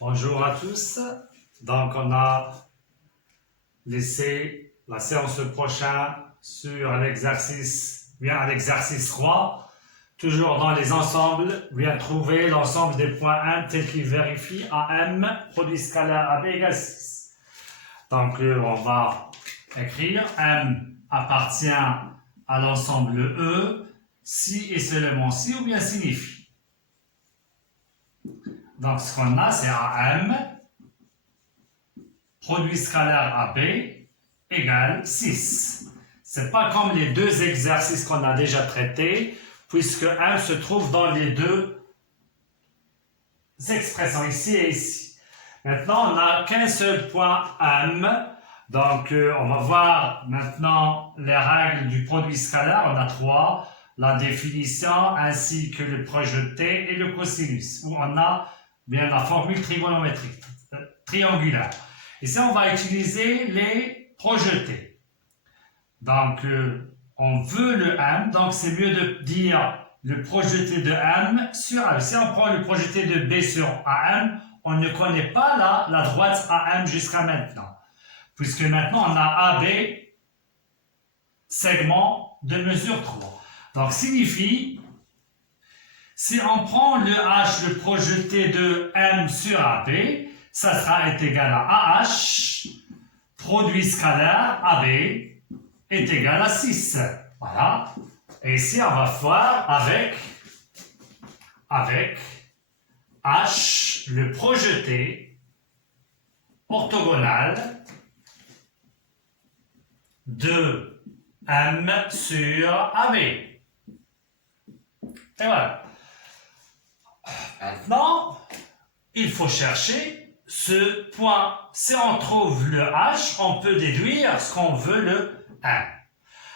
Bonjour à tous. Donc, on a laissé la séance prochaine sur l'exercice, à l'exercice 3. Toujours dans les ensembles, trouver l'ensemble des points M tel qu'ils vérifient AM, produit scalaire AB égale 6. Donc, on va écrire M appartient à l'ensemble E, si et seulement si ou bien signifie. Donc, ce qu'on a, c'est AM, produit scalaire AB, égale 6. Ce n'est pas comme les deux exercices qu'on a déjà traités, puisque M se trouve dans les deux expressions, ici et ici. Maintenant, on n'a qu'un seul point M. Donc, on va voir maintenant les règles du produit scalaire. On a 3. La définition ainsi que le projeté et le cosinus, où on a bien la formule trigonométrique, triangulaire. Ici, on va utiliser les projetés. Donc, on veut le M, donc c'est mieux de dire le projeté de M sur AM. Si on prend le projeté de B sur AM, on ne connaît pas la droite AM jusqu'à maintenant. Puisque maintenant, on a AB, segment de mesure 3. Donc, signifie, si on prend le H, le projeté de M sur AB, ça sera égal à AH, produit scalaire AB est égal à 6. Voilà. Et ici, on va voir avec H, le projeté orthogonal de M sur AB. Et voilà. Maintenant, il faut chercher ce point. Si on trouve le H, on peut déduire ce qu'on veut le M.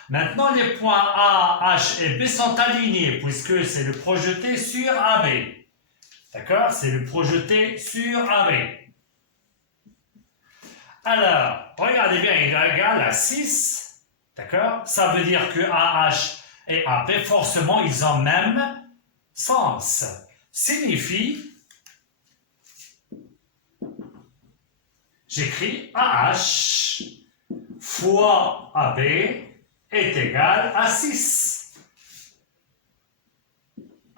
Maintenant, les points A, H et B sont alignés puisque c'est le projeté sur AB. D'accord? C'est le projeté sur AB. Alors, regardez bien, il est égal à 6. D'accord? Ça veut dire que AH et AB, forcément, ils ont même sens. Signifie, j'écris AH fois AB est égal à 6.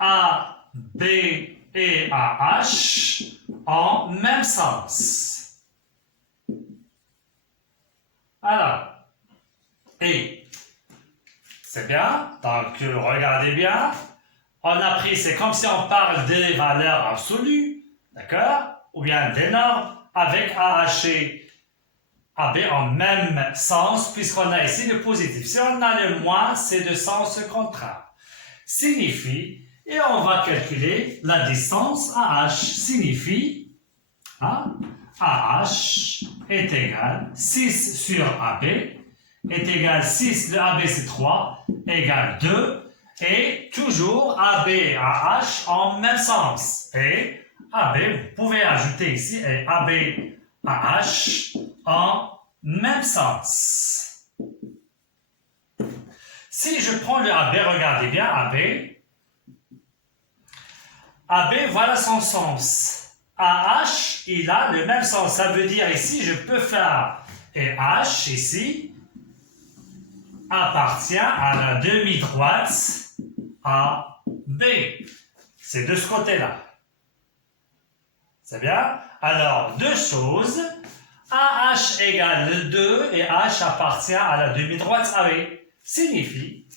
A, B et AH ont même sens. Alors, et c'est bien, donc regardez bien. On a pris, c'est comme si on parle des valeurs absolues, d'accord? Ou bien des normes avec AH et AB en même sens, puisqu'on a ici le positif. Si on a le moins, c'est de sens contraire. Signifie, et on va calculer la distance AH. Signifie, AH est égal 6 sur AB, est égal 6, le AB c'est 3, égale 2, et toujours AB et AH en même sens. Et AB, vous pouvez ajouter ici, et AB, AH en même sens. Si je prends le AB, regardez bien, AB, voilà son sens. AH, il a le même sens. Ça veut dire ici, je peux faire, et H ici, appartient à la demi-droite AB. C'est de ce côté-là. C'est bien? Alors, deux choses. AH égale 2 et H appartient à la demi-droite AB. Signifie.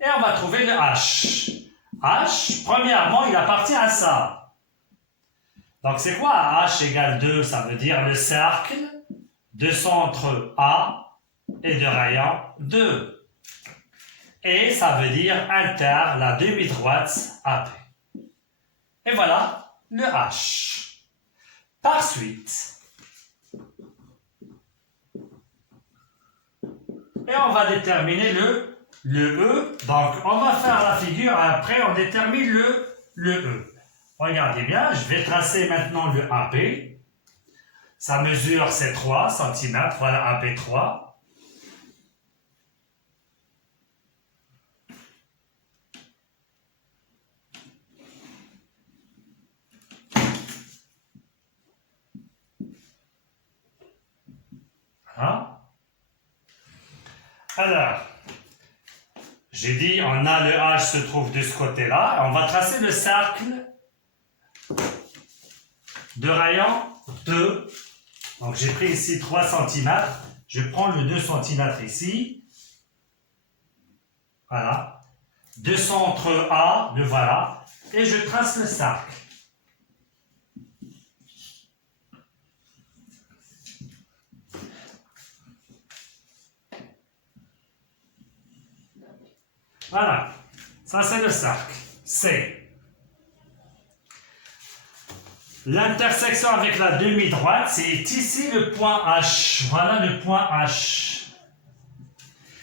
Et on va trouver le H. H, premièrement, il appartient à ça. Donc, c'est quoi H égale 2? Ça veut dire le cercle de centre A et de rayon 2. Et ça veut dire inter, la demi-droite AB. Et voilà le H. Par suite, et on va déterminer le E. Donc, on va faire la figure, après on détermine le E. Regardez bien, je vais tracer maintenant le AB. Sa mesure, c'est 3 cm, voilà AB3. Alors, j'ai dit, on a le H se trouve de ce côté-là. On va tracer le cercle de rayon 2. Donc, j'ai pris ici 3 cm. Je prends le 2 cm ici. Voilà. De centre A, le voilà. Et je trace le cercle. Voilà. Ça, c'est le cercle. C. L'intersection avec la demi-droite, c'est ici le point H. Voilà le point H.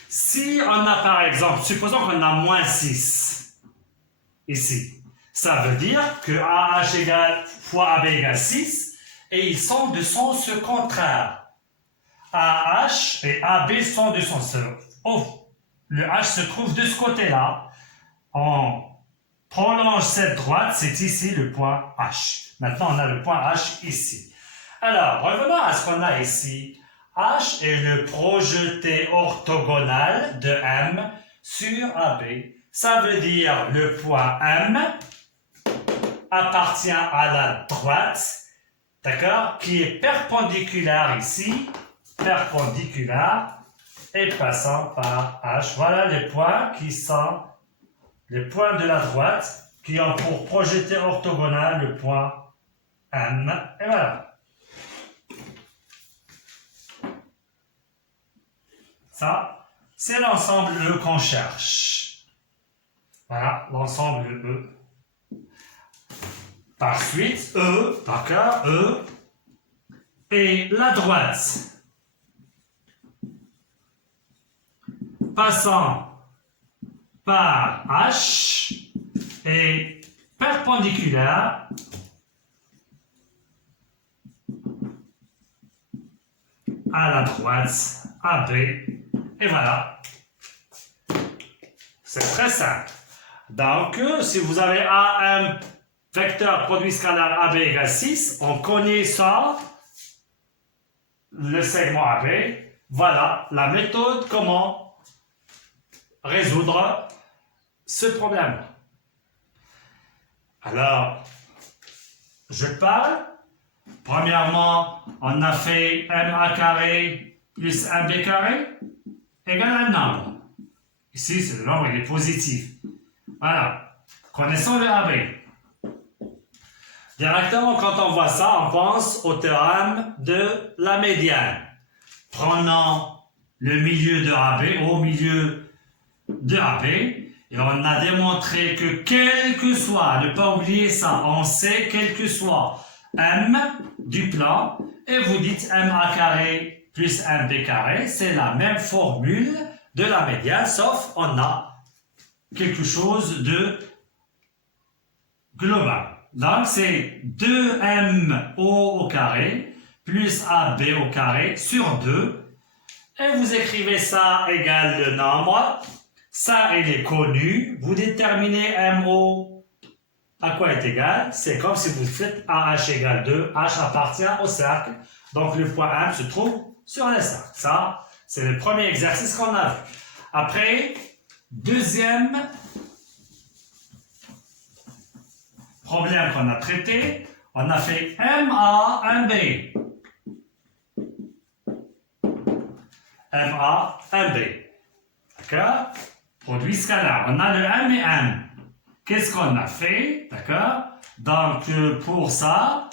Si on a par exemple, supposons qu'on a moins 6, ici, ça veut dire que AH égale fois AB égale 6, et ils sont de sens contraire. AH et AB sont de sens. Oh, le H se trouve de ce côté-là. On prolonge cette droite, c'est ici le point H. Maintenant, on a le point H ici. Alors, revenons à ce qu'on a ici. H est le projeté orthogonal de M sur AB. Ça veut dire le point M appartient à la droite, d'accord, qui est perpendiculaire ici, perpendiculaire, et passant par H. Voilà les points qui sont les points de la droite qui ont pour projeté orthogonal le point M. Et voilà. Ça, c'est l'ensemble E qu'on cherche. Voilà, l'ensemble E. Par suite, E, d'accord, E, et la droite, passant par H, est perpendiculaire à la droite AB. Et voilà. C'est très simple. Donc, si vous avez AM vecteur produit scalaire AB égale 6, en connaissant le segment AB, voilà la méthode comment résoudre ce problème. Alors, je parle. Premièrement, on a fait MA carré plus MB carré égale un nombre. Ici, c'est le nombre, il est positif. Voilà. Connaissons le AB. Directement, quand on voit ça, on pense au théorème de la médiane. Prenons le milieu de AB, au milieu de AB, et on a démontré que quel que soit, ne pas oublier ça, on sait quel que soit M du plan, et vous dites MA carré plus MB carré, c'est la même formule de la médiane, sauf on a quelque chose de global. Donc, c'est 2MO au carré plus AB au carré sur 2. Et vous écrivez ça égale le nombre. Ça, il est connu. Vous déterminez MO à quoi est égal. C'est comme si vous faites AH égale 2. H appartient au cercle. Donc, le point M se trouve sur le cercle. Ça, c'est le premier exercice qu'on a vu. Après, deuxième problème qu'on a traité, on a fait MA, MB. MA, MB. D'accord? Produit scalaire. On a le M et M. Qu'est-ce qu'on a fait? D'accord? Donc, pour ça,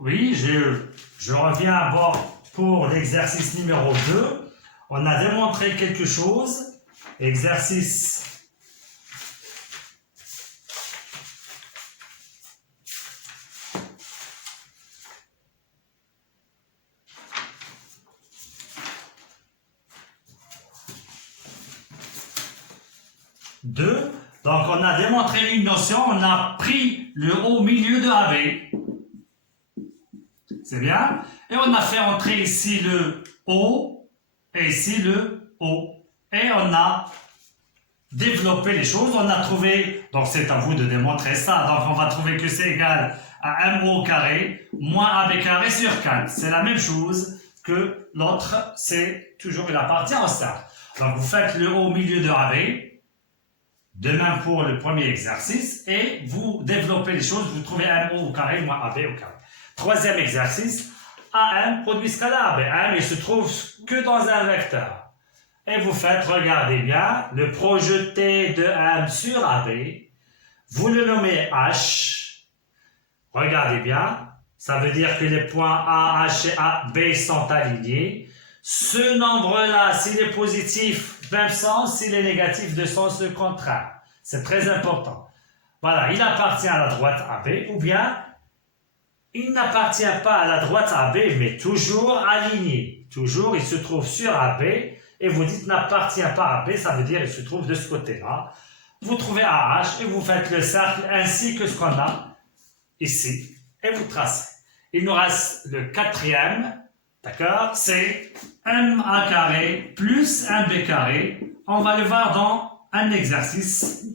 oui, je reviens à bord pour l'exercice numéro 2. On a démontré quelque chose. Exercice 2. Donc, on a démontré une notion, on a pris le haut milieu de AB. C'est bien. Et on a fait entrer ici le O et ici le O. Et on a développé les choses. On a trouvé, donc c'est à vous de démontrer ça. Donc, on va trouver que c'est égal à MO au carré moins AB carré sur 4. C'est la même chose que l'autre, c'est toujours, il appartient au cercle. Donc, vous faites le haut au milieu de AB, de même pour le premier exercice, et vous développez les choses, vous trouvez MO au carré moins AB au carré. Troisième exercice, AM, produit scalaire AB. AM, il se trouve que dans un vecteur. Et vous faites, regardez bien, le projeté de M sur AB, vous le nommez H. Regardez bien, ça veut dire que les points A, H et A, B sont alignés. Ce nombre-là, s'il est positif, même sens, s'il est négatif, de sens contraire. C'est très important. Voilà, il appartient à la droite AB, ou bien il n'appartient pas à la droite AB, mais toujours aligné. Toujours, il se trouve sur AB, et vous dites n'appartient pas à AB, ça veut dire il se trouve de ce côté-là. Vous trouvez AH et vous faites le cercle ainsi que ce qu'on a ici, et vous tracez. Il nous reste le quatrième, d'accord, c'est MA carré plus MB carré. On va le voir dans un exercice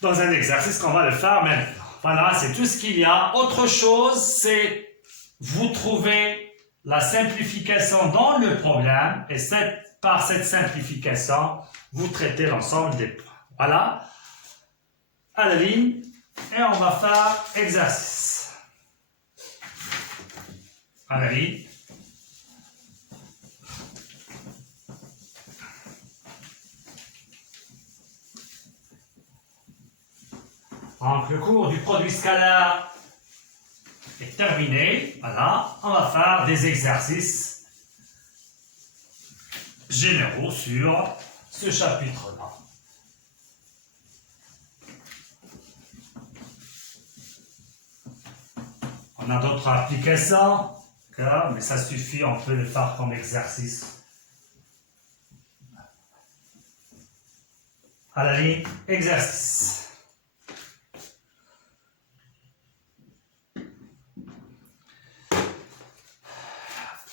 qu'on va le faire maintenant. Voilà, c'est tout ce qu'il y a. Autre chose, c'est vous trouvez la simplification dans le problème et par cette simplification, vous traitez l'ensemble des points. Voilà, à la ligne, et on va faire exercice. À la ligne. Donc, le cours du produit scalaire est terminé. Voilà, on va faire des exercices généraux sur ce chapitre-là. On a d'autres applications, mais ça suffit, on peut le faire comme exercice. À la ligne, exercice.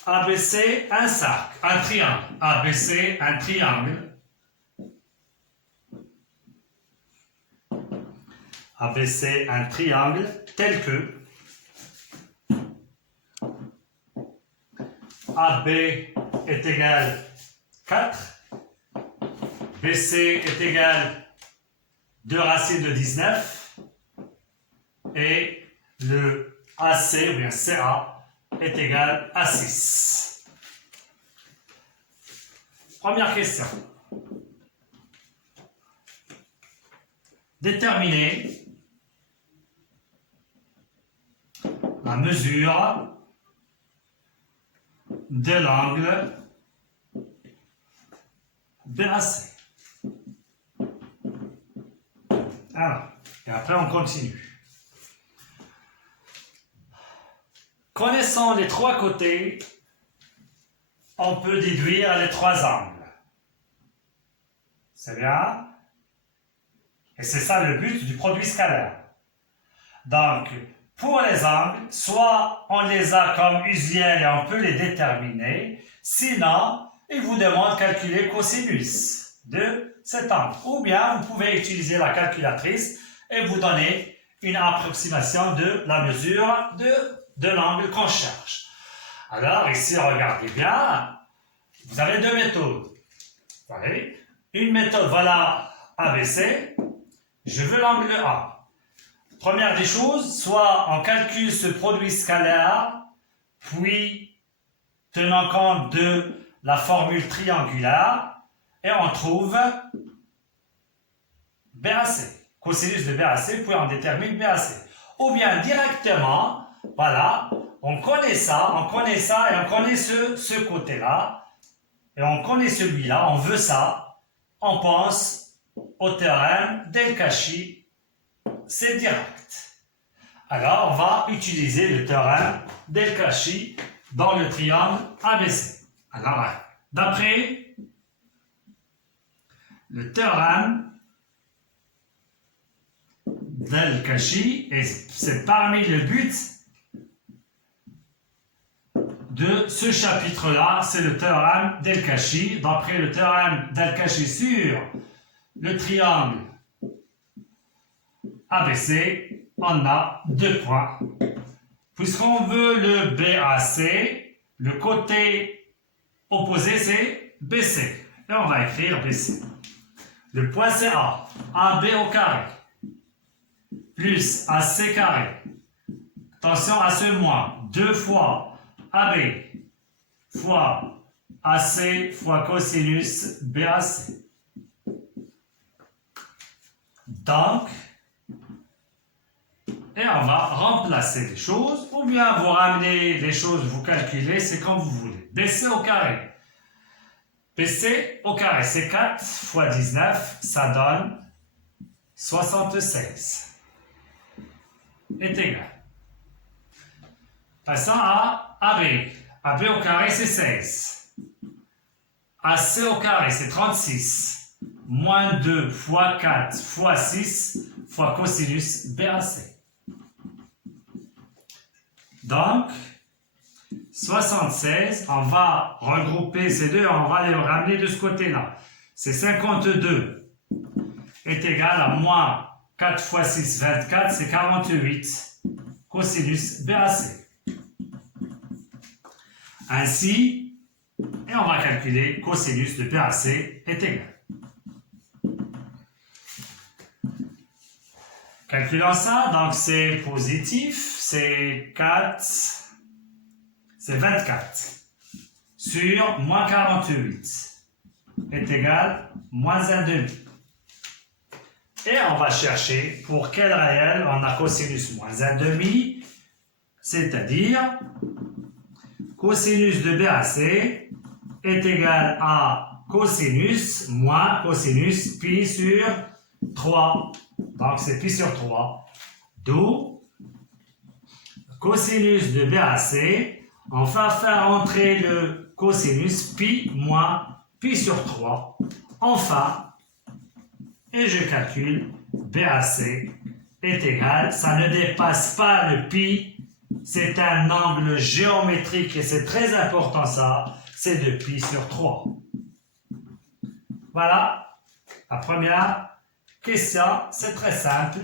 ABC, un cercle, un triangle. ABC, un triangle. ABC, un triangle tel que AB est égal 4, BC est égal 2 racines de 19 et le AC, ou bien CA, est égal à 6. Première question. Déterminer la mesure de l'angle BAC. Alors, et après on continue. Connaissant les trois côtés, on peut déduire les trois angles. C'est bien? Et c'est ça le but du produit scalaire. Donc, pour les angles, soit on les a comme usuels et on peut les déterminer, sinon, il vous demande de calculer cosinus de cet angle. Ou bien, vous pouvez utiliser la calculatrice et vous donner une approximation de la mesure de l'angle qu'on cherche. Alors, ici, regardez bien, vous avez deux méthodes. Voyez? Une méthode, voilà, ABC, je veux l'angle A. Première des choses, soit on calcule ce produit scalaire, puis tenant compte de la formule triangulaire, et on trouve BAC, cosinus de BAC, puis on détermine BAC. Ou bien directement, voilà, on connaît ça et on connaît ce côté-là, et on connaît celui-là, on veut ça, on pense au théorème d'El-Kachi, c'est direct. Alors, on va utiliser le théorème d'El-Kachi dans le triangle ABC. Alors, d'après le théorème d'El-Kachi, et c'est parmi le but de ce chapitre-là, c'est le théorème d'El-Kachi. D'après le théorème d'El-Kachi sur le triangle ABC, on a deux points. Puisqu'on veut le BAC, Le côté opposé, c'est BC. Et on va écrire BC. Le point, c'est A. AB au carré. Plus AC carré. Attention à ce moins. 2 fois AB fois AC fois cosinus BAC. Donc, et on va remplacer les choses, ou bien vous ramenez les choses, vous calculez, c'est comme vous voulez. BC au carré. BC au carré, c'est 4 fois 19, ça donne 76. Est égal. Passons à AB. AB au carré, c'est 16. AC au carré, c'est 36. Moins 2 fois 4 fois 6 fois cosinus BAC. Donc, 76, on va regrouper ces deux, on va les ramener de ce côté-là. C'est 52 est égal à moins 4 fois 6, 24, c'est 48 cosinus BAC. Ainsi, et on va calculer cosinus de BAC est égal. Calculons ça, donc c'est positif, c'est 4, c'est 24 sur moins 48 est égal moins 1,5. Et on va chercher pour quel réel on a cosinus moins 1,5, c'est-à-dire cosinus de BAC est égal à cosinus moins cosinus pi sur 3. Donc c'est pi sur 3. D'où cosinus de BAC, on va faire entrer le cosinus pi moins pi sur 3. Enfin, et je calcule BAC est égal, ça ne dépasse pas le pi, c'est un angle géométrique et c'est très important ça, c'est de pi sur 3. Voilà, la première question, c'est très simple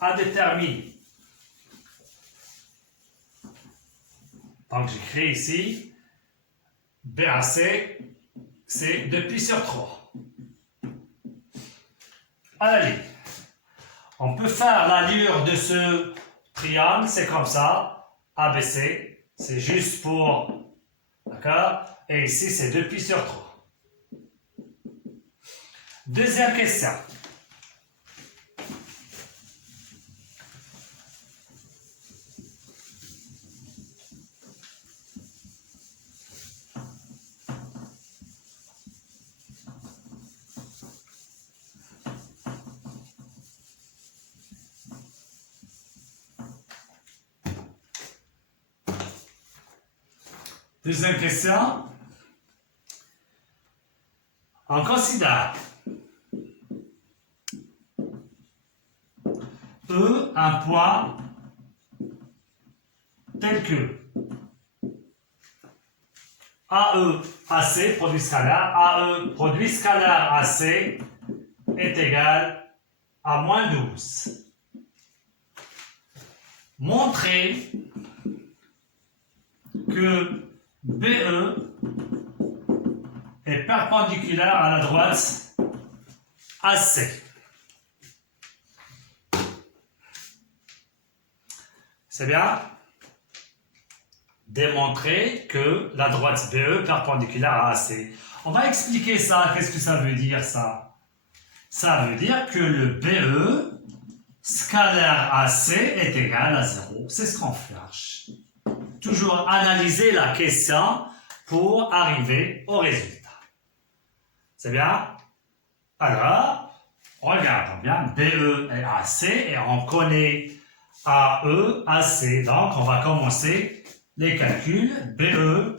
à déterminer. Donc j'écris ici, BAC, c'est 2 pi sur 3. Allez, on peut faire l'allure de ce triangle, c'est comme ça, ABC, c'est juste pour, d'accord, et ici c'est 2 pi sur 3. Deuxième question. Deuxième question. On considère E un point tel que AE, AC, produit scalaire, AE, produit scalaire AC est égal à moins 12. Montrer que BE est perpendiculaire à la droite AC. C'est bien? Démontrer que la droite BE est perpendiculaire à AC. On va expliquer ça. Qu'est-ce que ça veut dire ça? Ça veut dire que le BE scalaire AC est égal à 0. C'est ce qu'on cherche. Toujours analyser la question pour arriver au résultat. C'est bien? Alors, regardons bien, BE et AC, et on connaît AE, AC. Donc, on va commencer les calculs. BE,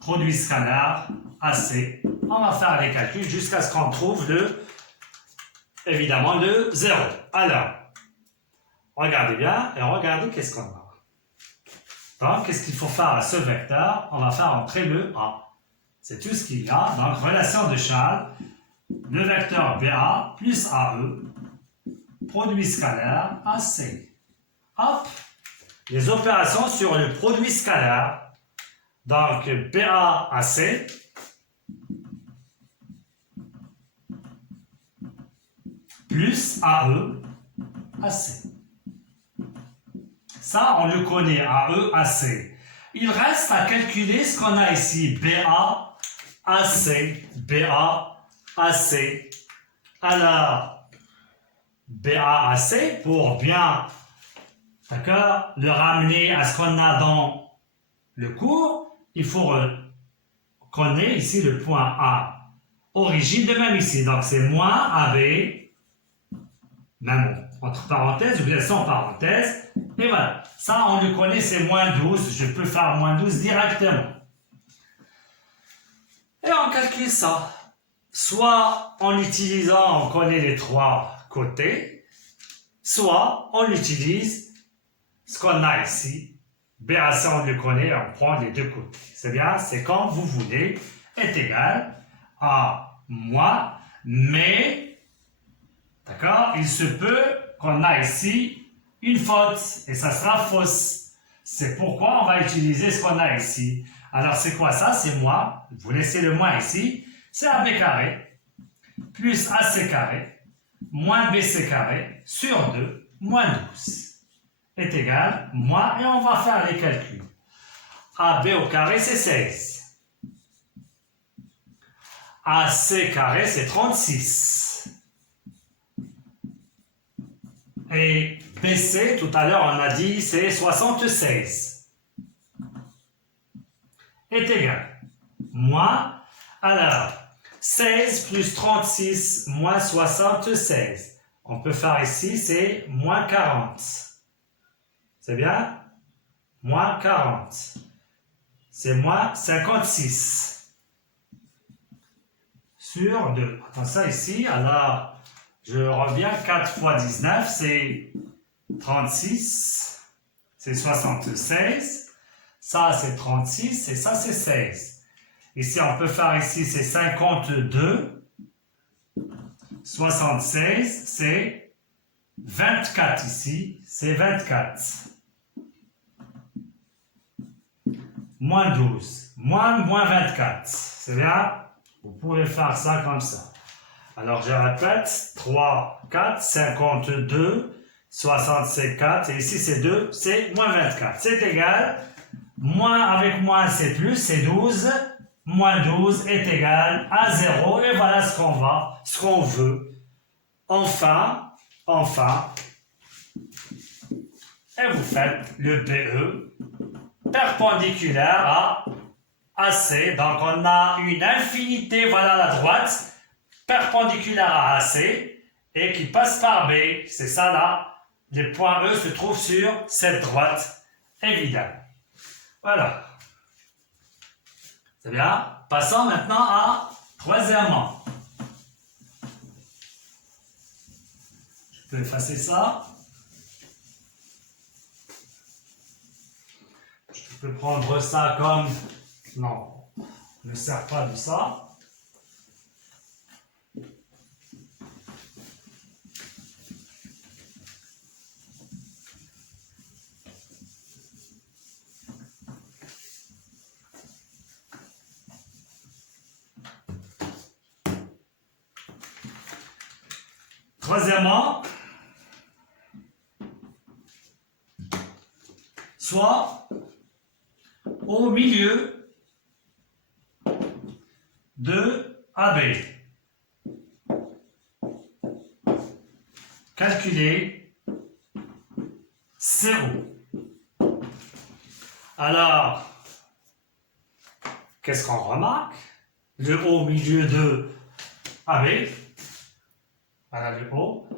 produit scalaire, AC. On va faire les calculs jusqu'à ce qu'on trouve évidemment le 0. Alors, regardez bien et regardez qu'est-ce qu'on a. Donc, qu'est-ce qu'il faut faire à ce vecteur? On va faire entrer le A. C'est tout ce qu'il y a. Donc, relation de Charles, le vecteur BA plus AE, produit scalaire AC. hop, les opérations sur le produit scalaire. Donc, BA AC plus AE AC. Ça, on le connaît, AE AC. Il reste à calculer ce qu'on a ici, BA AC, BA AC. Alors, BA AC, pour bien, d'accord, le ramener à ce qu'on a dans le cours, il faut qu'on ait ici le point A. Origine de même ici, donc c'est moins AB, même entre parenthèses, ou bien sans parenthèses, et voilà. Ça, on le connaît, c'est moins 12, je peux faire moins 12 directement. Et on calcule ça. Soit en utilisant, on connaît les trois côtés, soit on utilise ce qu'on a ici. BAC, on le connaît, on prend les deux côtés. C'est bien, c'est comme vous voulez, est égal à moins, mais, d'accord, il se peut qu'on a ici une faute, et ça sera fausse. C'est pourquoi on va utiliser ce qu'on a ici. Alors, c'est quoi ça? C'est moins, vous laissez le moins ici, c'est AB carré, plus AC carré, moins BC carré, sur 2, moins 12. Est égal, moins, et on va faire les calculs. AB au carré, c'est 16. AC carré, c'est 36. Et BC, tout à l'heure, on a dit, c'est 76. Est égal, moins, alors, 16 plus 36 moins 76. On peut faire ici, c'est moins 40. C'est bien? Moins 40. C'est moins 56. Sur 2. Attends ça ici. Alors, je reviens. 4 fois 19, c'est 36. C'est 76. Ça, c'est 36. Et ça, c'est 16. Ici, on peut faire ici, c'est 52. 76, c'est 24 ici. C'est 24. Moins 12, moins 24, c'est bien? Vous pouvez faire ça comme ça. Alors, je répète, 3, 4, 52, 64, et ici c'est 2, c'est moins 24. C'est égal, moins avec moins c'est plus, c'est 12, moins 12 est égal à 0, et voilà ce qu'on veut. Enfin, et vous faites le BE, perpendiculaire à AC. Donc, on a une infinité, voilà la droite, perpendiculaire à AC, et qui passe par B. C'est ça là. Les points E se trouvent sur cette droite, évidemment. Voilà. C'est bien. Passons maintenant à troisièmement. Je peux effacer ça. Je peux prendre ça comme... Non, ne sert pas de ça. Troisièmement, soit au milieu de AB. Calculer CO. Alors, qu'est-ce qu'on remarque? Le haut au milieu de AB. Voilà le haut.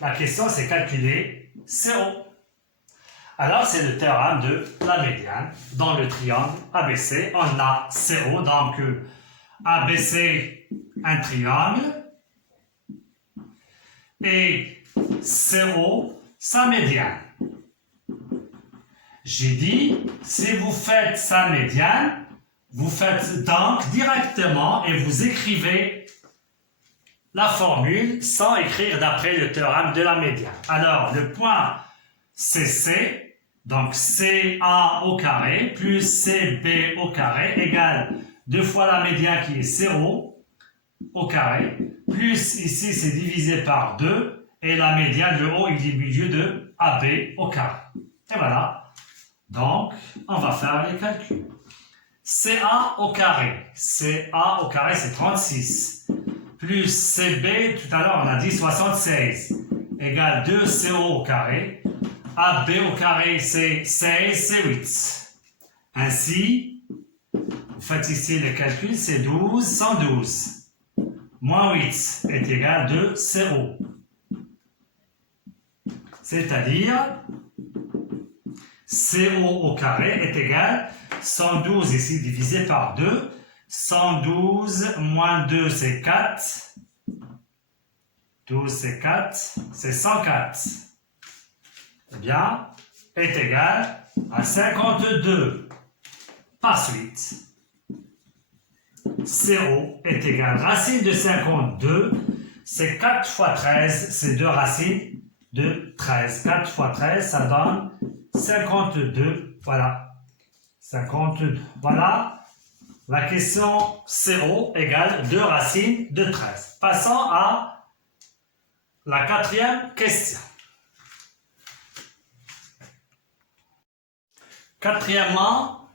La question, c'est calculer CO. Alors, c'est le théorème de la médiane. Dans le triangle ABC, on a CO. Donc, ABC, un triangle. Et CO, sa médiane. J'ai dit, si vous faites sa médiane, vous faites donc directement et vous écrivez la formule sans écrire d'après le théorème de la médiane. Alors, le point CC, donc CA au carré, plus CB au carré, égale 2 fois la médiane qui est CO au carré, plus ici c'est divisé par 2, et la médiane, le haut, il est milieu de AB au carré. Et voilà. Donc, on va faire les calculs. CA au carré, c'est 36, plus CB, tout à l'heure on a dit 76, égale 2CO au carré, AB au carré c'est 16, c'est 8. Ainsi, vous faites ici le calcul, c'est 12, 112. Moins 8 est égal de 0. C'est-à-dire, CO au carré est égal 112 ici divisé par 2. 112 moins 2 c'est 4. 12 c'est 4, c'est 104. Eh bien, est égal à 52. Par suite, CO est égal à racine de 52, c'est 4 fois 13, c'est 2 racines de 13. 4 fois 13, ça donne 52. Voilà. 52. Voilà. La question CO égale 2 racines de 13. Passons à la quatrième question. Quatrièmement,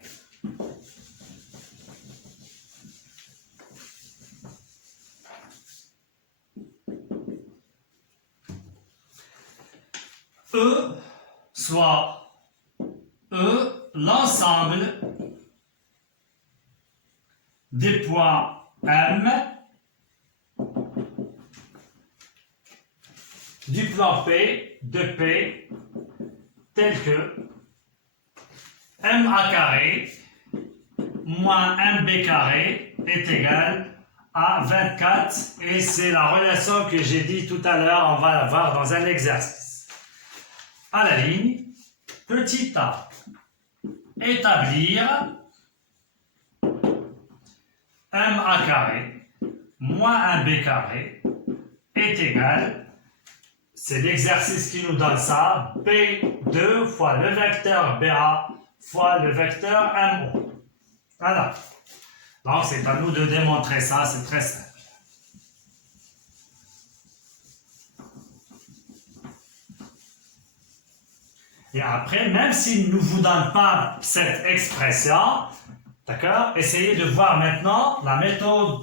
E, soit E, l'ensemble des points M du plan P de P tel que MA carré moins MB carré est égal à 24 et c'est la relation que j'ai dit tout à l'heure, on va la voir dans un exercice. À la ligne, petit a, établir MA carré moins MB carré est égal, c'est l'exercice qui nous donne ça, B2 fois le vecteur BA fois le vecteur MO. Voilà. Donc, c'est à nous de démontrer ça, c'est très simple. Et après, même s'il ne vous donne pas cette expression, d'accord, essayez de voir maintenant la méthode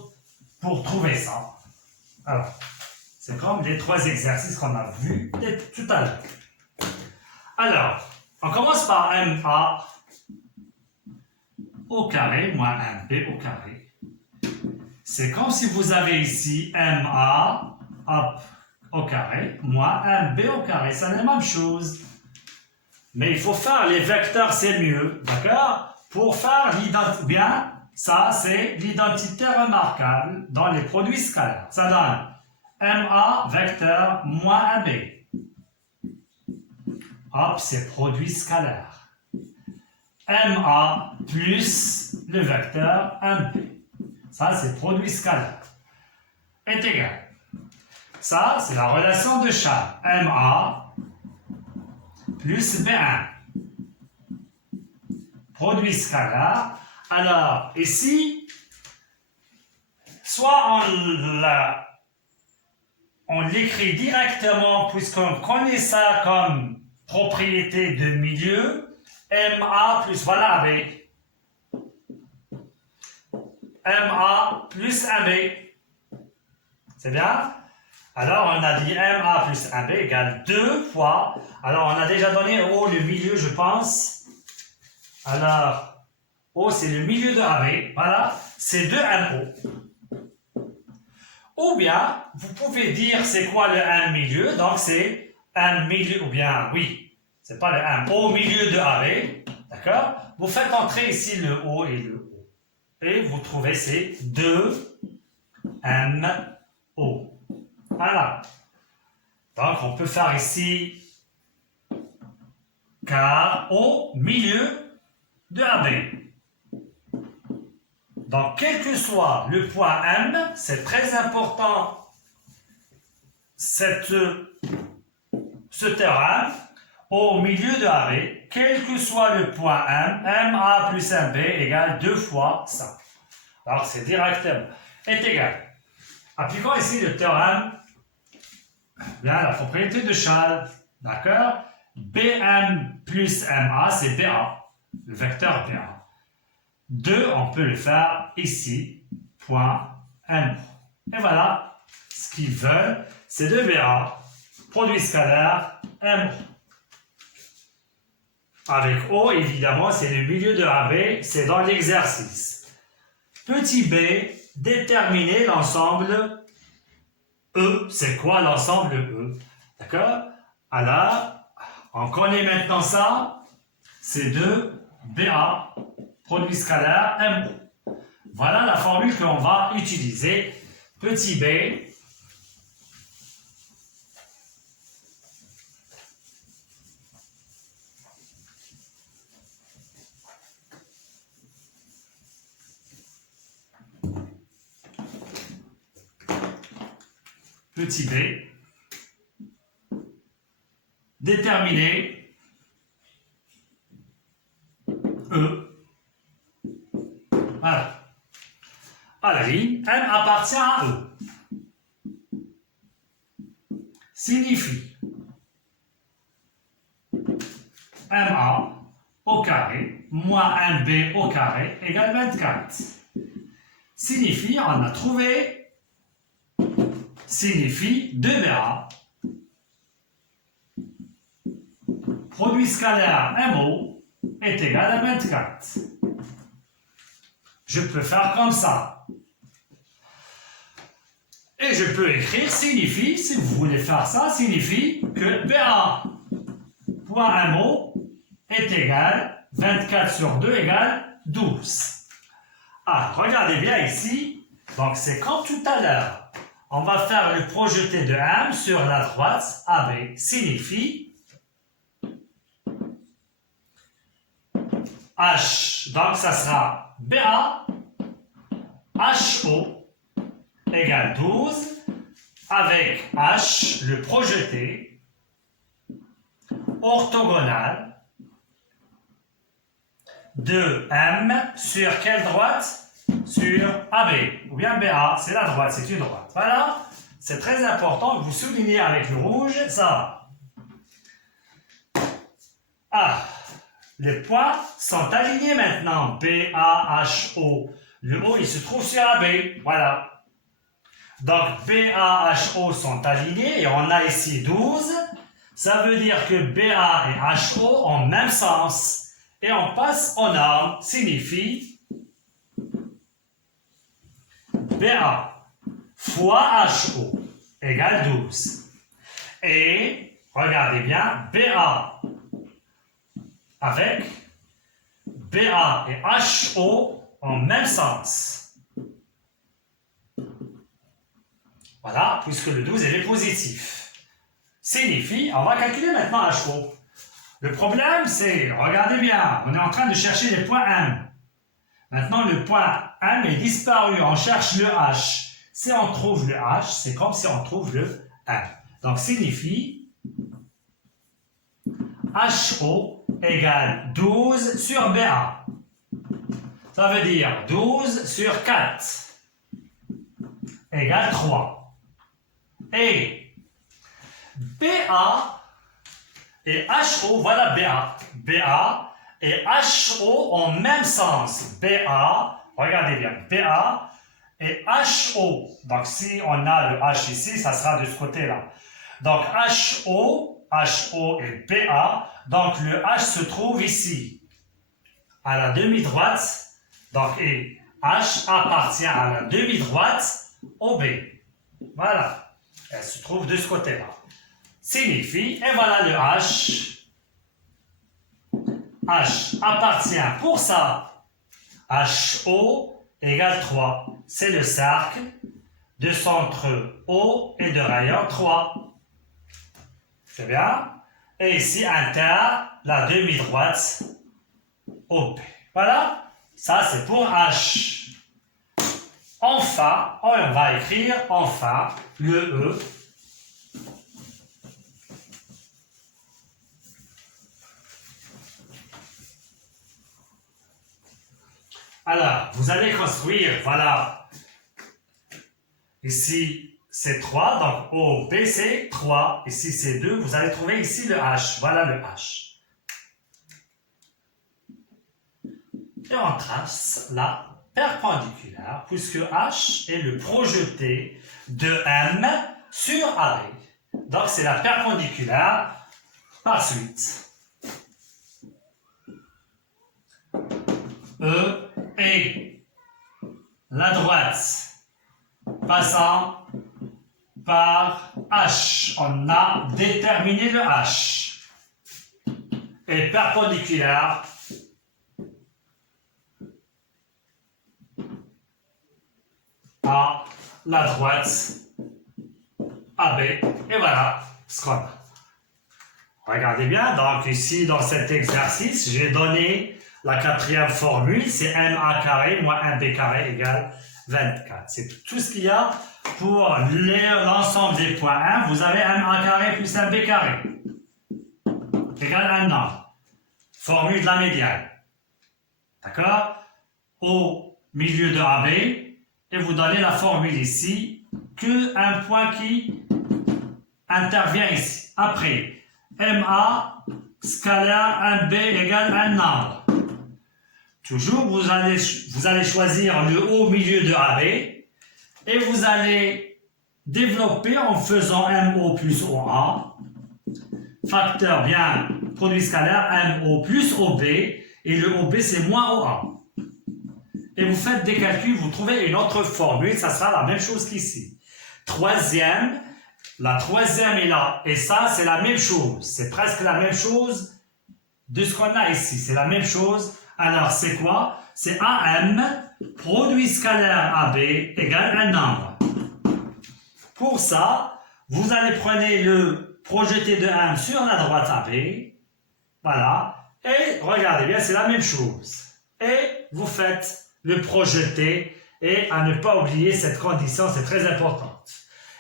pour trouver ça. Alors, c'est comme les 3 exercices qu'on a vus tout à l'heure. Alors, on commence par MA au carré moins MB au carré. C'est comme si vous avez ici MA au carré moins MB au carré. C'est la même chose. Mais il faut faire les vecteurs, c'est mieux. D'accord? Pour faire l'identité, bien, ça c'est l'identité remarquable dans les produits scalaires. Ça donne MA vecteur moins AB. Hop, c'est produit scalaire. MA plus le vecteur MB. Ça, c'est produit scalaire. Est égal. Ça, c'est la relation de Charles. MA plus B1. Produit scalaire. Alors, ici, soit on l'écrit directement puisqu'on connaît ça comme propriété de milieu. MA plus, voilà, AB. MA plus AB. C'est bien? Alors, on a dit MA plus AB égale 2 fois. Alors, on a déjà donné O le milieu, je pense. Alors, O, c'est le milieu de AB. Voilà, c'est 2 MO. Ou bien, vous pouvez dire c'est quoi le 1 milieu. Donc, c'est 1 milieu, ou bien, oui. C'est pas le 1. Au milieu de AB, d'accord? Vous faites entrer ici le O et le O. Et vous trouvez ces 2 MO. Voilà. Donc, on peut faire ici K au milieu de AB. Donc, quel que soit le point M, c'est très important ce théorème. au milieu de AB, quel que soit le point M, MA plus MB égale 2 fois ça. Alors c'est directement est égal. Appliquons ici le théorème, bien, la propriété de Schall, d'accord? BM plus MA, c'est BA, le vecteur BA. 2, on peut le faire ici, point M. Et voilà, ce qu'ils veulent, c'est de BA, produit scalaire, M. Avec O, évidemment, c'est le milieu de AB, c'est dans l'exercice. Petit b, déterminer l'ensemble E. C'est quoi l'ensemble E? D'accord? Alors, on connaît maintenant ça, c'est de BA, produit scalaire, MO. Voilà la formule qu'on va utiliser. Petit b, petit b, déterminer E. Voilà. À la ligne, M appartient à E. Signifie MA au carré moins MB au carré égale 24. Signifie, on a trouvé, signifie 2BA, produit scalaire MO est égal à 24. Je peux faire comme ça. Et je peux écrire signifie, si vous voulez faire ça, signifie que BA point MO est égal 24 sur 2 égale 12. Ah, regardez bien ici. Donc, c'est comme tout à l'heure. On va faire le projeté de M sur la droite. AB signifie H. Donc, ça sera BA HO égale 12 avec H, le projeté, orthogonal de M sur quelle droite? Sur AB, ou bien BA, c'est la droite, c'est une droite. Voilà, c'est très important que vous soulignez avec le rouge, ça. Ah, les points sont alignés maintenant, B, A, H, O. Le O, il se trouve sur AB, voilà. Donc, B, A, H, O sont alignés, et on a ici 12. Ça veut dire que BA et HO ont même sens. Et on passe aux normes, signifie BA fois HO égale 12. Et, regardez bien, BA avec BA et HO ont même sens. Voilà, puisque le 12 est positif. Signifie, on va calculer maintenant HO. Le problème, c'est, regardez bien, on est en train de chercher les points M. Maintenant, le point M est disparu, on cherche le H. Si on trouve le H, c'est comme si on trouve le M. Donc, signifie HO égale 12 sur BA. Ça veut dire 12 sur 4 égale 3. Et BA et HO, voilà BA. BA et HO ont même sens. BA, regardez bien, BA et HO. Donc, si on a le H ici, ça sera de ce côté-là. Donc, HO et BA. Donc, le H se trouve ici, à la demi-droite. Donc, et H appartient à la demi-droite OB. Voilà. Elle se trouve de ce côté-là. Signifie, et voilà le H. H appartient pour ça. HO égale 3. C'est le cercle de centre O et de rayon 3. C'est bien? Et ici, inter, la demi-droite OP. Voilà. Ça, c'est pour H. Enfin, on va écrire enfin le E. Alors, vous allez construire, voilà. Ici, c'est 3, donc O, B, c'est 3. Ici, c'est 2. Vous allez trouver ici le H. Voilà le H. Et on trace la perpendiculaire, puisque H est le projeté de M sur AB. Donc, c'est la perpendiculaire par suite. E et la droite passant par H. On a déterminé le H. Et perpendiculaire à la droite AB. Et voilà ce qu'on a. Regardez bien, donc ici dans cet exercice, j'ai donné la quatrième formule, c'est MA carré moins 1B carré égale 24. C'est tout ce qu'il y a pour l'ensemble des points 1. Vous avez MA carré plus 1B carré égale un nombre. Formule de la médiane. D'accord? Au milieu de AB, et vous donnez la formule ici, qu'un point qui intervient ici. Après, MA scalaire 1B égale un nombre. Toujours, vous allez choisir le haut milieu de AB et vous allez développer en faisant MO plus OA, facteur bien produit scalaire MO plus OB, et le OB c'est moins OA. Et vous faites des calculs, vous trouvez une autre formule, ça sera la même chose qu'ici. Troisième, la troisième est là, et ça c'est la même chose, c'est presque la même chose de ce qu'on a ici, c'est la même chose. Alors c'est quoi? C'est AM, produit scalaire AB égale un nombre. Pour ça, vous allez prendre le projeté de M sur la droite AB, voilà, et regardez bien, c'est la même chose. Et vous faites le projeté, et à ne pas oublier cette condition, c'est très importante.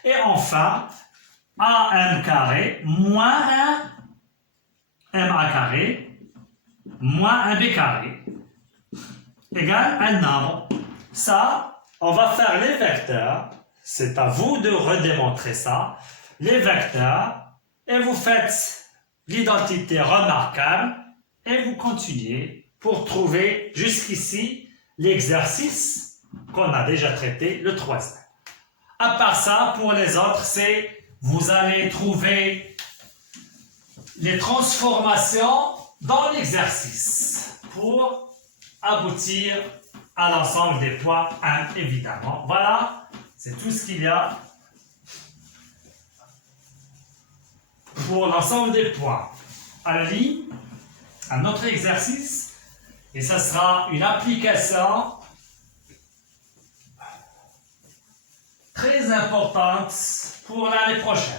Et enfin, AM carré moins 1 MA carré moins 1B carré égale un nombre. Ça, on va faire les vecteurs. C'est à vous de redémontrer ça. Les vecteurs. Et vous faites l'identité remarquable. Et vous continuez pour trouver jusqu'ici l'exercice qu'on a déjà traité, le troisième. À part ça, pour les autres, c'est vous allez trouver les transformations dans l'exercice pour aboutir à l'ensemble des points 1, évidemment. Voilà, c'est tout ce qu'il y a pour l'ensemble des points. Allez, un autre exercice, et ça sera une application très importante pour l'année prochaine.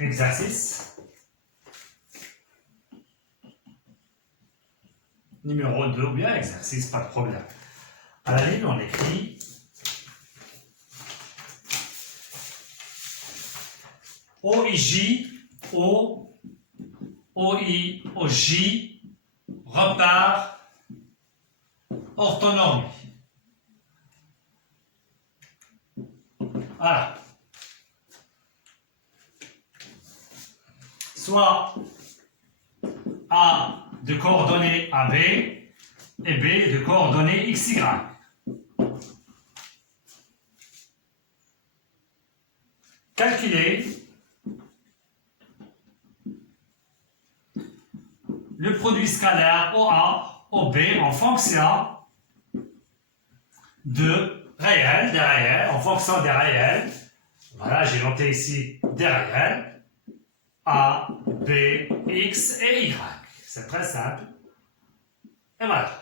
Exercice numéro 2, ou bien exercice, pas de problème. À la ligne, on écrit OIJ, OI, OJ, repart, orthonormie. Voilà. Soit A de coordonnées AB et B de coordonnées XY. Calculer le produit scalaire OA, OB en fonction de réels, des réels, en fonction des réels. Voilà, j'ai noté ici des réels. A, B, X et Y. C'est très simple. Et voilà.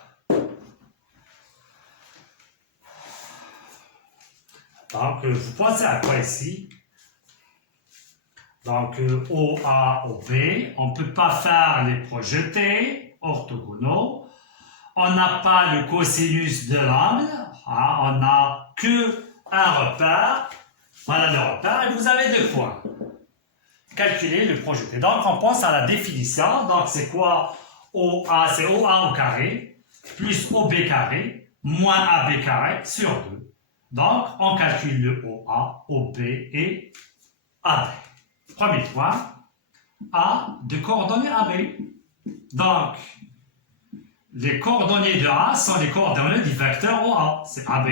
Donc, vous pensez à quoi ici? Donc, OA, OB, on ne peut pas faire les projetés orthogonaux. On n'a pas le cosinus de l'angle. Hein, on n'a que un repère. Voilà le repère. Et vous avez 2 points. Calculer le projeté. Donc, on pense à la définition. Donc, c'est quoi OA? C'est OA au carré, plus OB carré, moins AB carré sur 2. Donc, on calcule le OA, OB et AB. Premier point, A de coordonnées AB. Donc, les coordonnées de A sont les coordonnées du vecteur OA, c'est AB.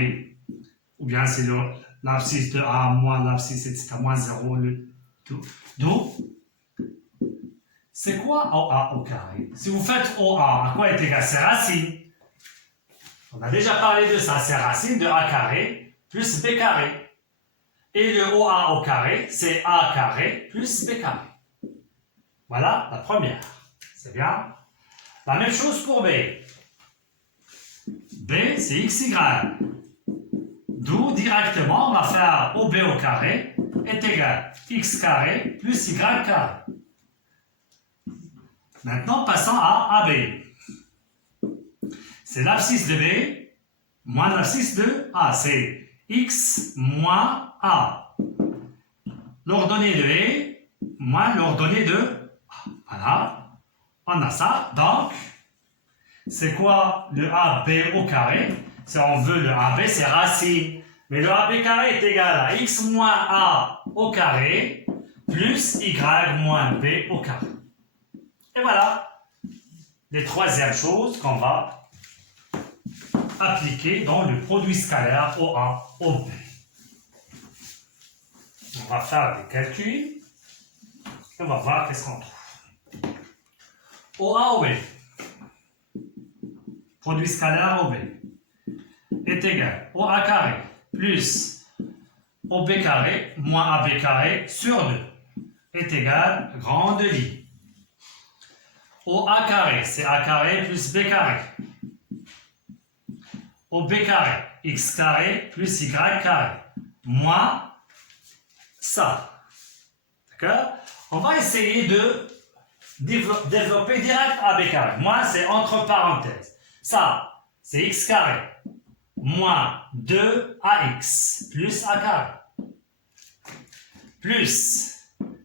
Ou bien c'est l'abscisse de A moins l'abscisse, etc., moins 0, le tout. Donc, c'est quoi OA au carré? Si vous faites OA, à quoi est égal? C'est racine. On a déjà parlé de ça, c'est racine de A carré plus B carré. Et le OA au carré, c'est A carré plus B carré. Voilà la première. C'est bien. La même chose pour B. B, c'est XY. D'où, directement, on va faire OB au carré est égal X carré plus Y carré. Maintenant, passons à AB. C'est l'abscisse de B moins l'abscisse de A. C'est X moins A. L'ordonnée de B moins l'ordonnée de A. Voilà. On a ça. Donc, c'est quoi le AB au carré? Si on veut le AB, c'est racine. Mais le AB carré est égal à X moins A au carré plus Y moins B au carré. Et voilà les troisièmes choses qu'on va appliquer dans le produit scalaire OA, OB. On va faire des calculs et on va voir qu'est-ce qu'on trouve. OA, OB, produit scalaire OB, est égal OA carré plus OB carré moins AB carré sur 2 est égal grande ligne. OA carré, c'est A carré plus B carré. OB carré, X carré plus Y carré, moins ça. D'accord? On va essayer de développer direct AB carré. Moins, c'est entre parenthèses. Ça, c'est X carré, moins 2AX, plus A carré. Plus,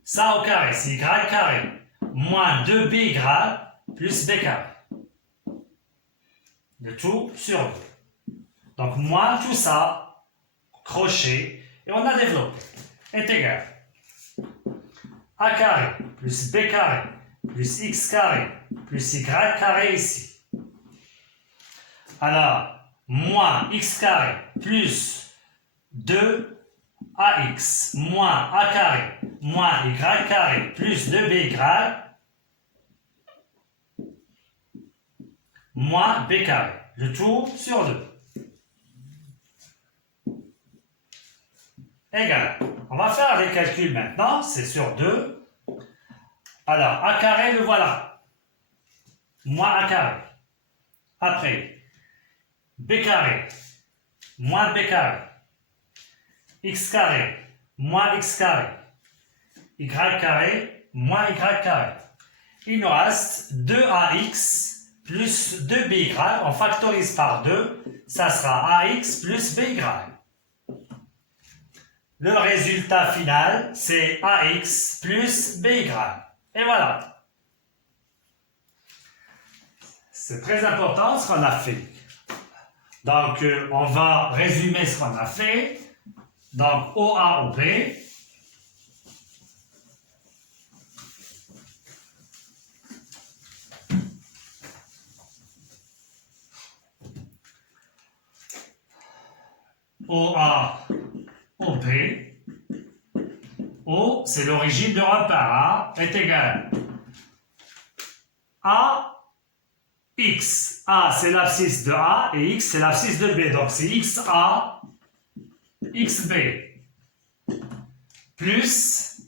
ça au carré, c'est Y carré, moins 2BY, plus B carré. Le tout sur 2. Donc, moins tout ça, crochet, et on a développé, est égal A carré plus B carré plus X carré plus Y carré ici. Alors, moins X carré plus 2AX moins A carré moins Y carré plus 2BY moins B carré. Le tout sur 2. Égal. On va faire les calculs maintenant, c'est sur 2. Alors, A carré, le voilà. Moins A carré. Après, B carré, moins B carré. X carré, moins X carré. Y carré, moins Y carré. Il nous reste 2AX plus 2BY. On factorise par 2. Ça sera AX plus BY. Le résultat final, c'est AX plus BY. Et voilà. C'est très important ce qu'on a fait. Donc, on va résumer ce qu'on a fait. Donc, OA, OB. OA, OB. O, c'est l'origine de repère. A est égal à X. A, c'est l'abscisse de A et X, c'est l'abscisse de B. Donc, c'est XA, XB plus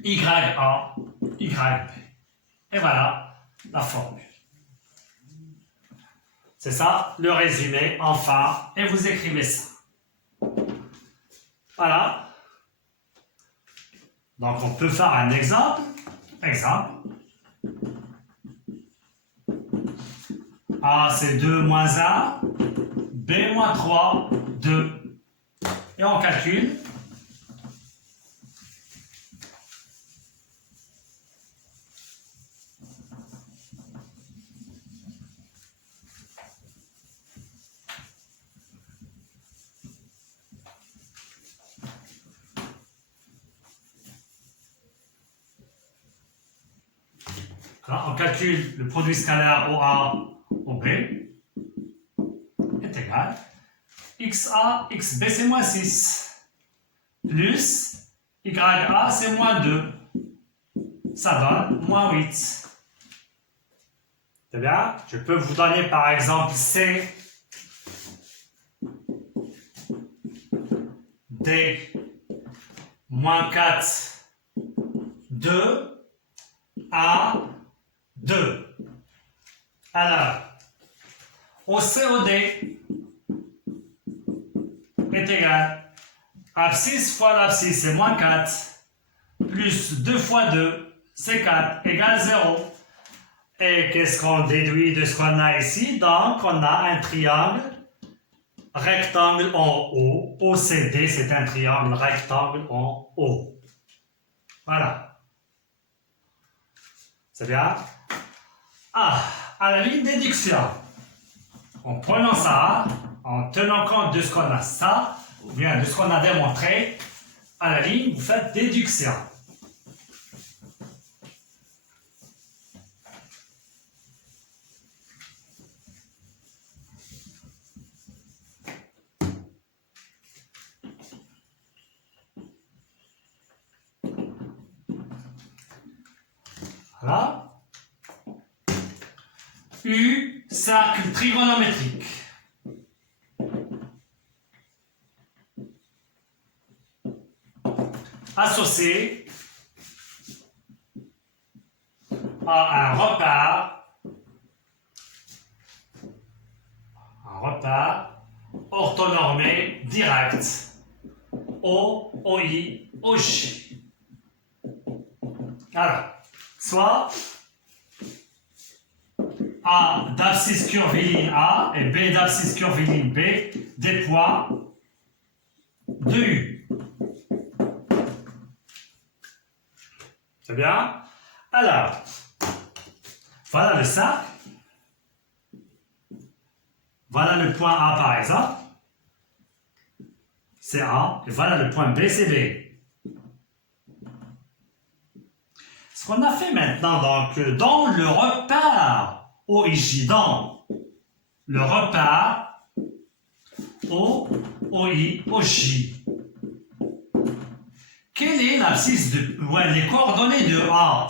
YA, YB. Et voilà la formule. C'est ça, le résumé, enfin, et vous écrivez ça. Voilà. Donc, on peut faire un exemple. Exemple. A, c'est 2 moins 1. B moins 3, 2. Et on calcule. On calcule le produit scalaire OA, OB est égal XA, XB c'est moins 6 plus YA c'est moins 2. Ça donne moins 8. C'est bien? Je peux vous donner par exemple C, D, moins 4, 2, A, 2. Alors, OCOD est égal à abscisse fois l'abscisse, c'est moins 4, plus 2 fois 2, c'est 4, égale 0. Et qu'est-ce qu'on déduit de ce qu'on a ici? Donc, on a un triangle rectangle en haut. OCD, c'est un triangle rectangle en haut. Voilà. C'est bien? Ah, à la ligne déduction, en prenant ça, en tenant compte de ce qu'on a ça, ou bien de ce qu'on a démontré, à la ligne, vous faites déduction. Voilà. U, cercle trigonométrique. Associé à un repère orthonormé direct. O, OI, OJ. Alors, soit A d'abscisse curviligne A et B d'abscisse curviligne B des points de U. C'est bien? Alors, voilà le cercle. Voilà le point A par exemple. C'est A. Et voilà le point B, c'est B. Ce qu'on a fait maintenant, donc, dans le repère OIJ, dans le repère O, OI, OJ, quelle est l'abscisse de, ouais, les coordonnées de A?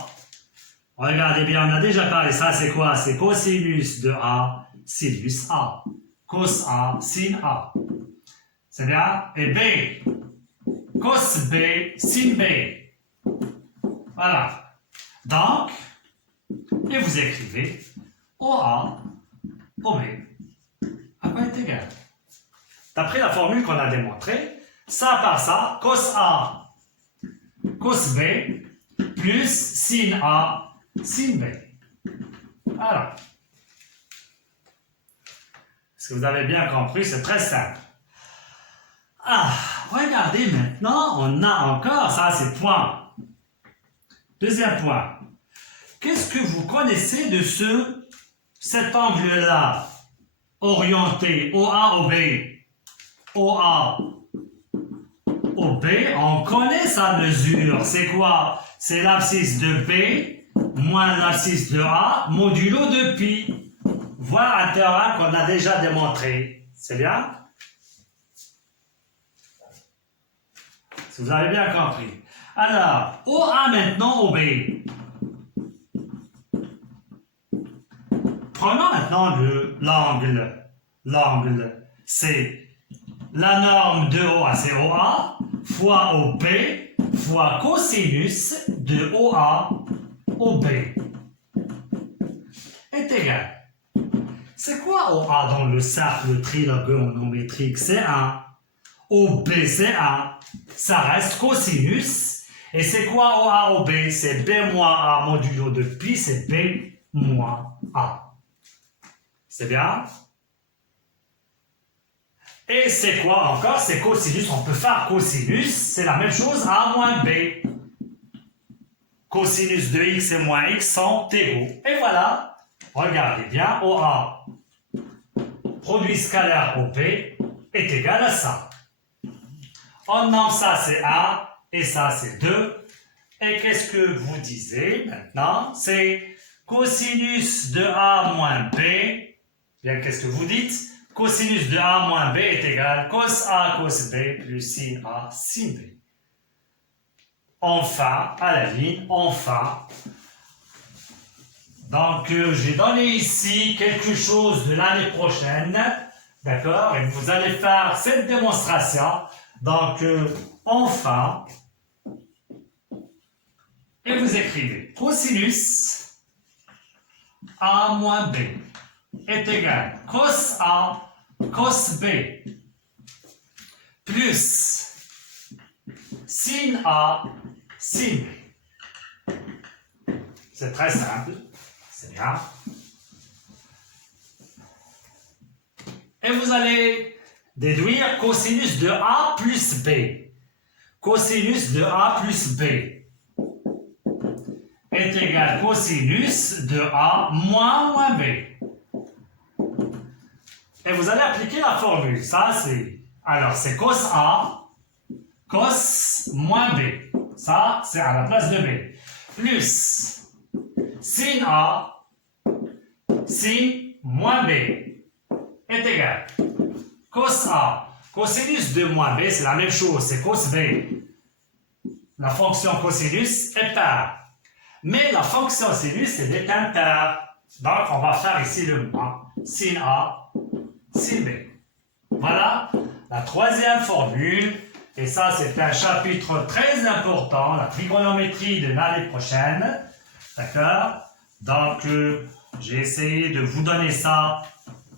Regardez bien, on a déjà parlé, ça c'est quoi? C'est cosinus de A, sinus A. Cos A, sin A. C'est bien? Et B, cos B, sin B. Voilà. Donc, et vous écrivez OA, OB. À quoi est égal? D'après la formule qu'on a démontrée, ça par ça, cos A, cos B, plus sin A, sin B. Voilà. Est-ce que vous avez bien compris? C'est très simple. Ah, regardez maintenant, on a encore, ça c'est point. Deuxième point. Qu'est-ce que vous connaissez de cet angle-là, orienté OA, OB? OA, OB, on connaît sa mesure. C'est quoi? C'est l'abscisse de B moins l'abscisse de A modulo de pi. Voilà un théorème qu'on a déjà démontré. C'est bien? Si vous avez bien compris. Alors, OA maintenant, OB. Prenons maintenant l'angle. L'angle, c'est la norme de OA, c'est OA, fois OB, fois cosinus de OA, OB. Est égal. C'est quoi OA dans le cercle trigonométrique? C'est 1. OB, c'est 1. Ça reste cosinus. Et c'est quoi OA au B? C'est B moins A modulo de pi, c'est B moins A. C'est bien? Et c'est quoi encore? C'est cosinus. On peut faire cosinus. C'est la même chose, A moins B. Cosinus de x et moins x sont égaux. Et voilà. Regardez bien. OA, produit scalaire OP, est égal à ça. On nomme ça, c'est A. Et ça, c'est 2. Et qu'est-ce que vous disiez maintenant? C'est cosinus de A moins B. Bien, qu'est-ce que vous dites? Cosinus de A moins B est égal à cos A cos B plus sin A sin B. Enfin, à la ligne, enfin. Donc, j'ai donné ici quelque chose de l'année prochaine. D'accord? Et vous allez faire cette démonstration. Donc, enfin. Et vous écrivez cosinus A moins B est égal à cos A cos B plus sin A sin B. C'est très simple, c'est bien. Et vous allez déduire cosinus de A plus B. Cosinus de A plus B est égal à cosinus de A moins B. Et vous allez appliquer la formule. Ça, c'est... Alors, c'est cos A, cos moins B. Ça, c'est à la place de B. Plus sin A, sin moins B est égal. Cos A, cosinus de moins B, c'est la même chose, c'est cos B. La fonction cosinus est paire. Mais la fonction sinus, elle est impaire. Donc, on va faire ici le moins. Sin A, sin B. Voilà la troisième formule. Et ça, c'est un chapitre très important, la trigonométrie de l'année prochaine. D'accord? Donc, j'ai essayé de vous donner ça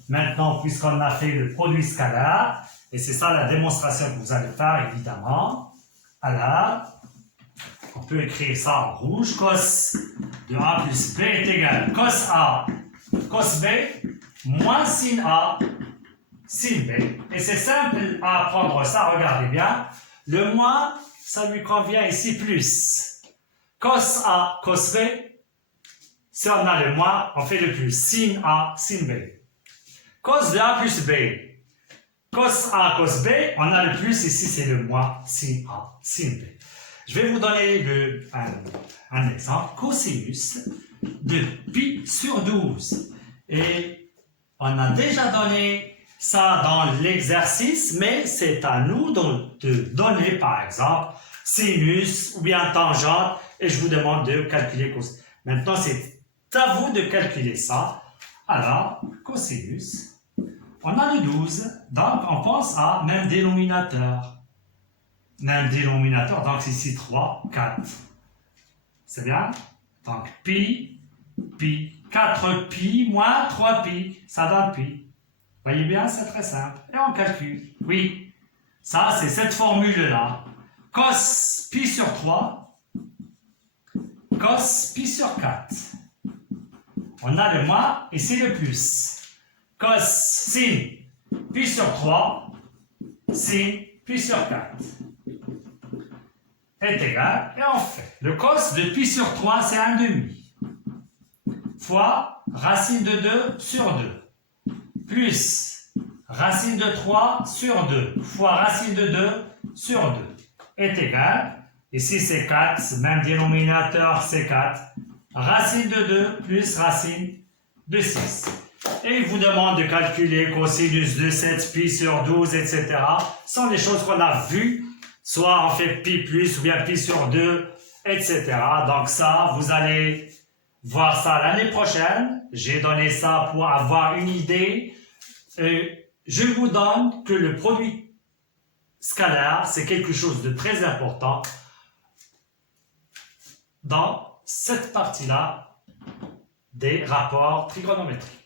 maintenant, puisqu'on a fait le produit scalaire. Et c'est ça la démonstration que vous allez faire, évidemment. Alors, on peut écrire ça en rouge. Cos de A plus B est égal à cos A, cos B, moins sin A, sin B. Et c'est simple à apprendre ça, regardez bien. Le moins, ça lui convient ici plus. Cos A, cos B, si on a le moins, on fait le plus. Sin A, sin B. Cos de A plus B. Cos A, cos B, on a le plus, ici c'est le moins, sin A, sin B. Je vais vous donner un exemple. Cosinus de pi sur 12. Et on a déjà donné ça dans l'exercice, mais c'est à nous de donner, par exemple, sinus ou bien tangente, et je vous demande de calculer cosinus. Maintenant, c'est à vous de calculer ça. Alors, cosinus, on a le 12, donc on pense à même dénominateur. Même dénominateur, donc ici 3, 4. C'est bien? Donc pi, 4 pi moins 3 pi, ça donne pi. Voyez bien, c'est très simple. Et on calcule. Oui, ça c'est cette formule-là. Cos pi sur 3, cos pi sur 4. On a le moins, ici le plus. Cos sin pi sur 3, sin pi sur 4. Est égal, et on fait. Le cos de pi sur 3, c'est 1/2. Fois racine de 2 sur 2. Plus racine de 3 sur 2. Fois racine de 2 sur 2. Est égal. Ici, c'est 4. Même dénominateur, c'est 4. Racine de 2 plus racine de 6. Et il vous demande de calculer cosinus de 7 pi sur 12, etc. Ce sont des choses qu'on a vues. Soit on fait pi plus ou bien pi sur 2, etc. Donc ça, vous allez voir ça l'année prochaine. J'ai donné ça pour avoir une idée. Je vous donne que le produit scalaire, c'est quelque chose de très important dans cette partie-là des rapports trigonométriques.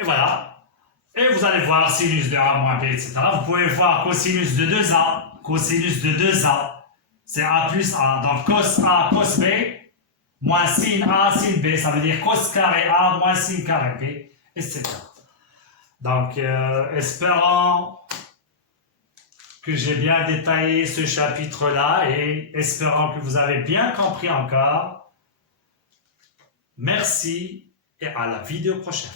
Et voilà. Et vous allez voir sinus de A moins B, etc. Vous pouvez voir cosinus de 2A, cosinus de 2A. c'est A plus A. Donc cos A, cos B, moins sin A, sin B. Ça veut dire cos carré A, moins sin carré B, etc. Donc, espérons que j'ai bien détaillé ce chapitre-là et espérons que vous avez bien compris encore. Merci et à la vidéo prochaine.